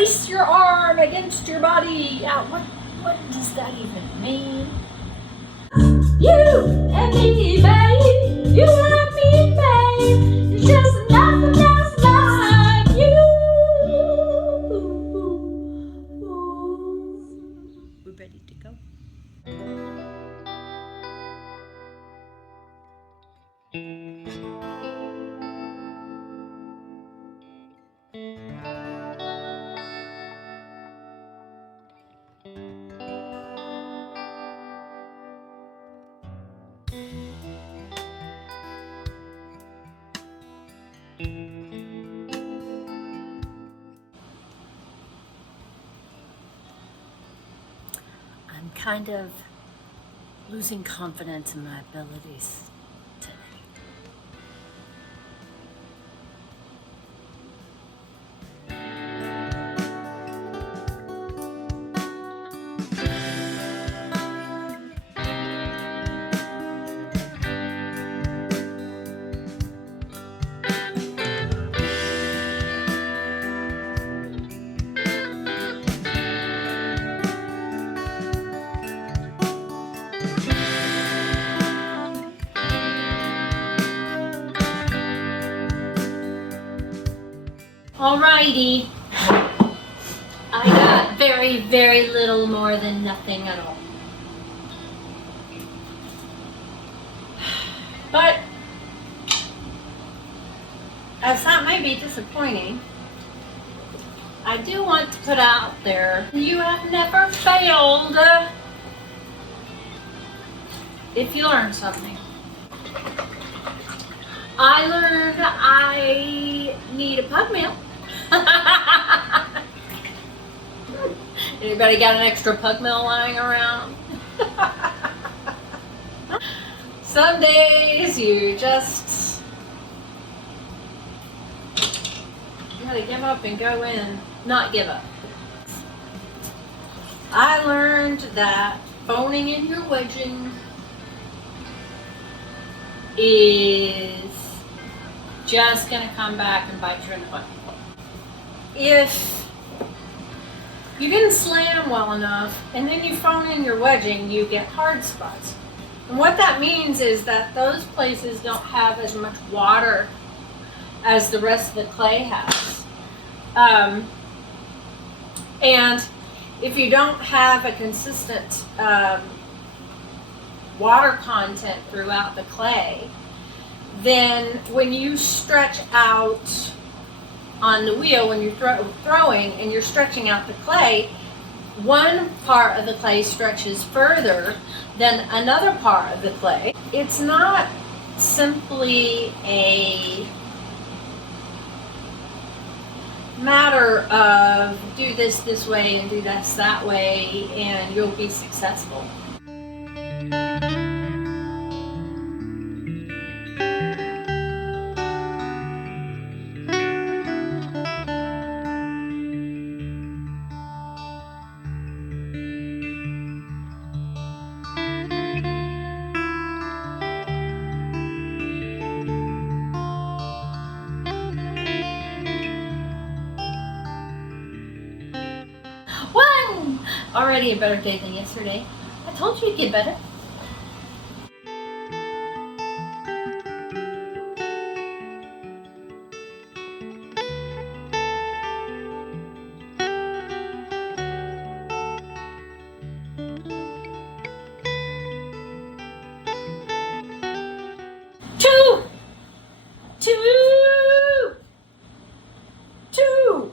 brace your arm against your body. Yeah, what does that even mean? You and me, babe. You and me, babe. It's just nothing else like you. We're ready to go. I'm kind of losing confidence in my abilities today. Alrighty, I got very, very little more than nothing at all. But, as that may be disappointing, I do want to put out there, you have never failed if you learn something. I learned I need a pug meal. Anybody got an extra pug mill lying around? Some days you just gotta give up and go in. Not give up. I learned that phoning in your wedging is just gonna come back and bite you in the butt. If you didn't slam well enough and then you phone in your wedging, you get hard spots. And what that means is that those places don't have as much water as the rest of the clay has. And if you don't have a consistent water content throughout the clay, then when you stretch out on the wheel, when you're throwing and you're stretching out the clay, one part of the clay stretches further than another part of the clay. It's not simply a matter of do this way and do this that way and you'll be successful. Already a better day than yesterday. I told you it'd get better. Two.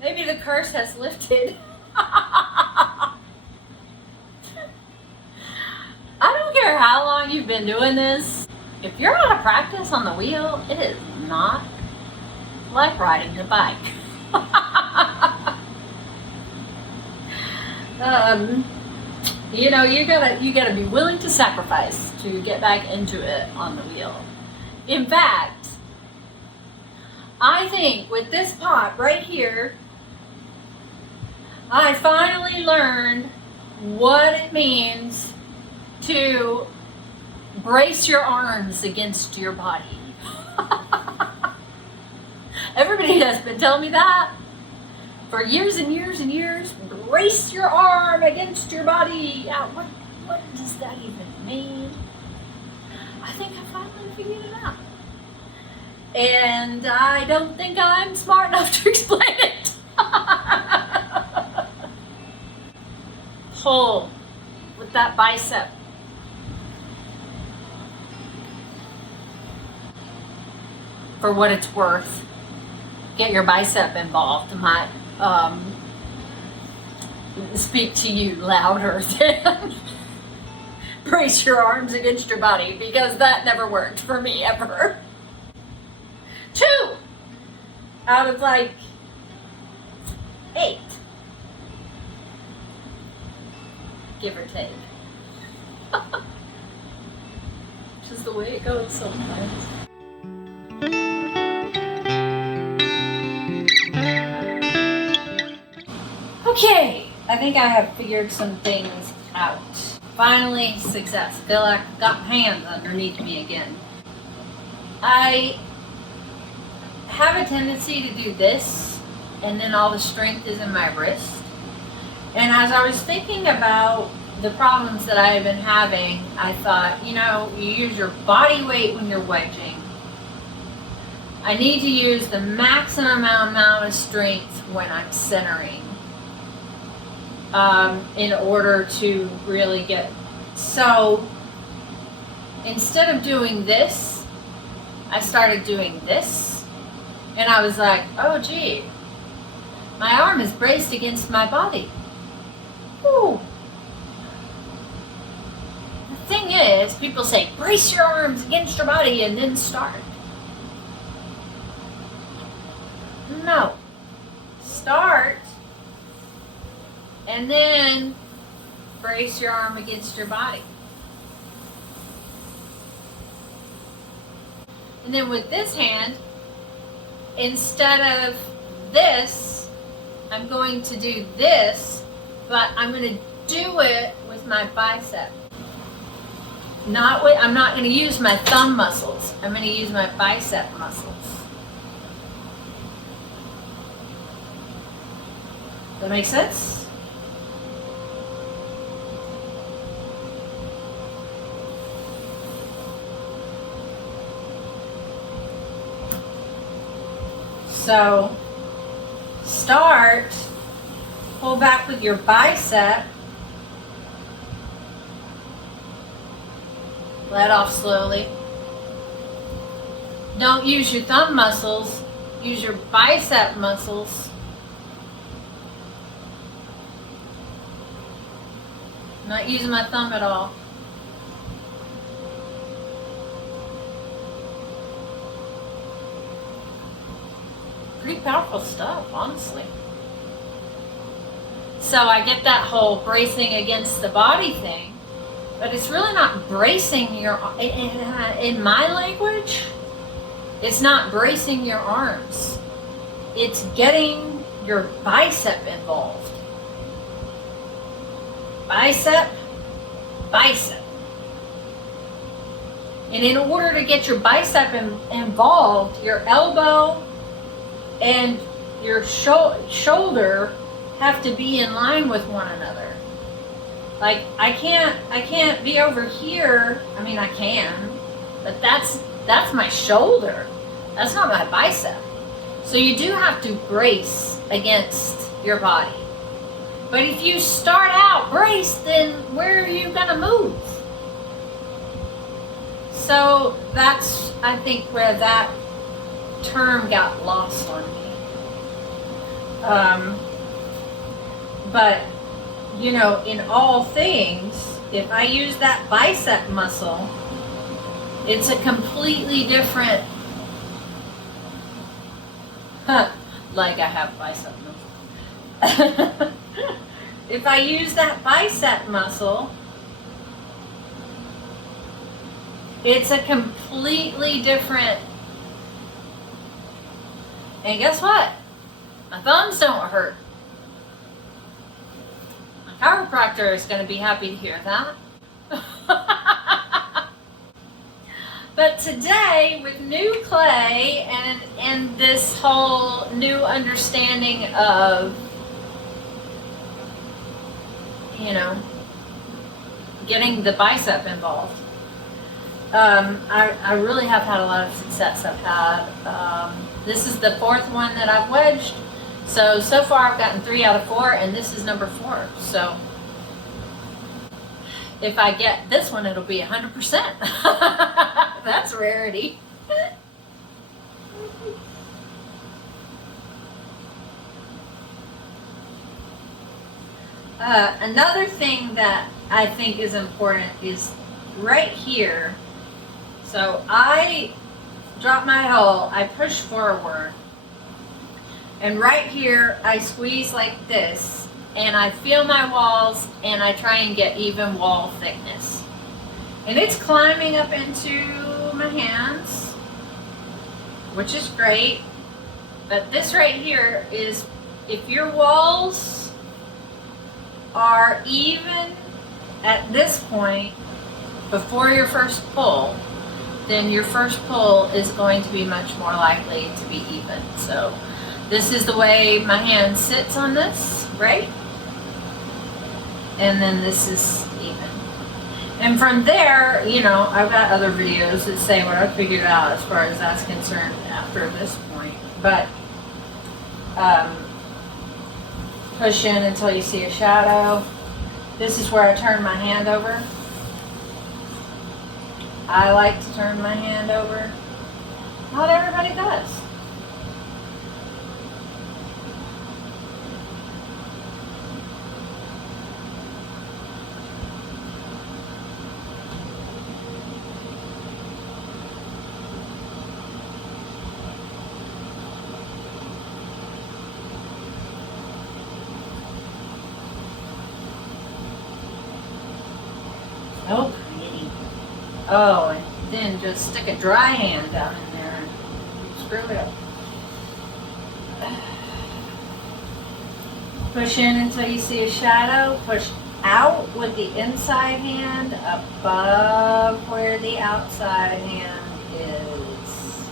Maybe the curse has lifted. I don't care how long you've been doing this. If you're out of practice on the wheel, it is not like riding the bike. You know, you gotta be willing to sacrifice to get back into it on the wheel. In fact, I think with this pot right here, I finally learned what it means to brace your arms against your body. Everybody has been telling me that, for years and years and years, brace your arm against your body. Yeah, what does that even mean? I think I finally figured it out. And I don't think I'm smart enough to explain it. Pull with that bicep. For what it's worth, get your bicep involved. It might speak to you louder than brace your arms against your body, because that never worked for me ever. 2 out of like 8, give or take. Just the way it goes sometimes. Okay, I think I have figured some things out. Finally, success. Feel like I've got hands underneath me again. I have a tendency to do this, and then all the strength is in my wrist. And as I was thinking about the problems that I have been having, I thought, you use your body weight when you're wedging. I need to use the maximum amount of strength when I'm centering. In order to really get, so instead of doing this, I started doing this, and I was like, oh gee, my arm is braced against my body. Whew. The thing is, people say, brace your arms against your body and then start. No. Start and then brace your arm against your body. And then with this hand, instead of this, I'm going to do this, but I'm going to do it with my bicep. I'm not going to use my thumb muscles. I'm going to use my bicep muscles. Does that make sense? So start, pull back with your bicep, let off slowly. Don't use your thumb muscles, use your bicep muscles. I'm not using my thumb at all. Pretty powerful stuff, honestly. So I get that whole bracing against the body thing, but it's really not bracing your, in my language, it's not bracing your arms. It's getting your bicep involved. Bicep, bicep. And in order to get your bicep involved, your elbow and your shoulder have to be in line with one another. Like I can't be over here. I mean I can, but that's my shoulder. That's not my bicep. So you do have to brace against your body. But if you start out braced, then where are you gonna move? So that's, I think, where that term got lost on me. But, in all things, if I use that bicep muscle, it's a completely different, like I have bicep muscle. If I use that bicep muscle, it's a completely different, and guess what? My thumbs don't hurt. My chiropractor is going to be happy to hear that. But today, with new clay and this whole new understanding of, you know, getting the bicep involved, I really have had a lot of success. I've had, this is the 4th one that I've wedged. So far I've gotten 3 out of 4, and this is number 4. So if I get this one, it'll be 100%. That's a rarity. Another thing that I think is important is right here. So I drop my hole, I push forward, and right here I squeeze like this, and I feel my walls, and I try and get even wall thickness. And it's climbing up into my hands, which is great. But this right here is, if your walls are even at this point before your first pull, then your first pull is going to be much more likely to be even. So this is the way my hand sits on this, right? And then this is even. And from there, you know, I've got other videos that say what I figured out as far as that's concerned after this point. But push in until you see a shadow. This is where I turn my hand over. I like to turn my hand over. Not everybody does. Oh, pretty. Oh, and then just stick a dry hand down in there and screw it up. Push in until you see a shadow. Push out with the inside hand above where the outside hand is.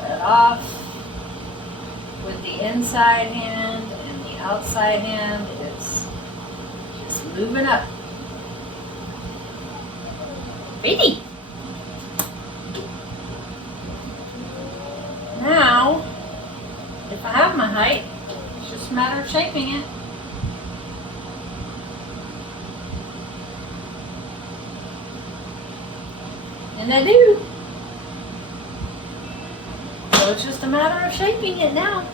Let off with the inside hand, and the outside hand is just moving up. Ready. Now, if I have my height, it's just a matter of shaping it. And I do. So it's just a matter of shaping it now.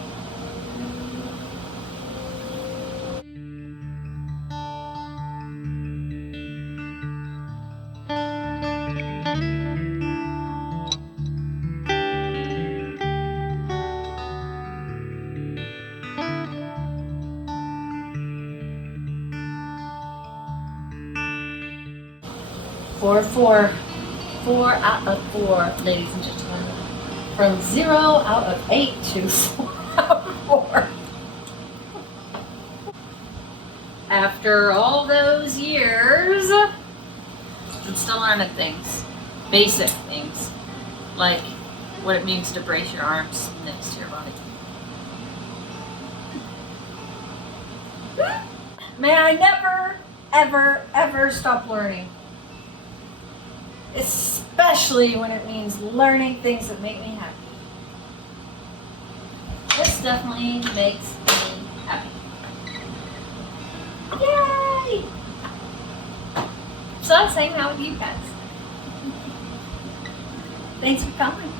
Four out of 4, ladies and gentlemen. From 0 out of 8 to 4 out of 4. After all those years, I'm still learning things. Basic things. Like what it means to brace your arms next to your body. May I never, ever, ever stop learning. Especially when it means learning things that make me happy. This definitely makes me happy. Yay! So I was hanging out with you guys. Thanks for coming.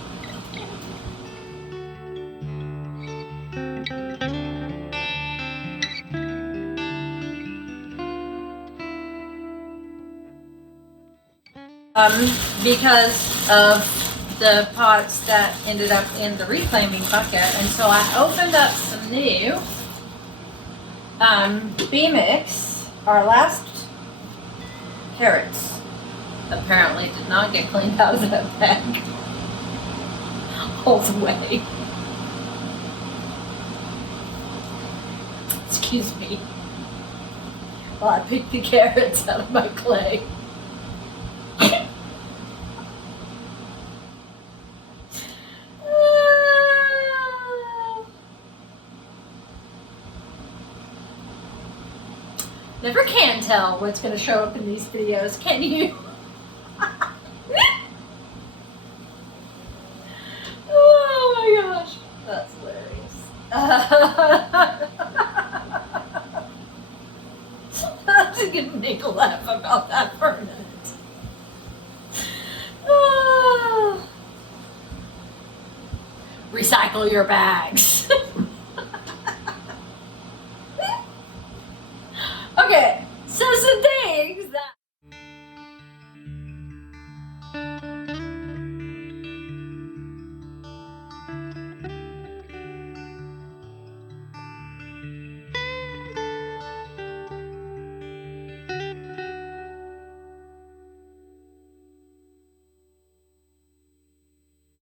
Because of the pots that ended up in the reclaiming bucket, and so I opened up some new B-mix. Our last carrots apparently did not get cleaned out of that bag all the way. Excuse me. Well, I picked the carrots out of my clay. Never can tell what's going to show up in these videos, can you? Oh my gosh, that's hilarious. I was going to make a laugh about that for a minute. Oh. Recycle your bags. Okay.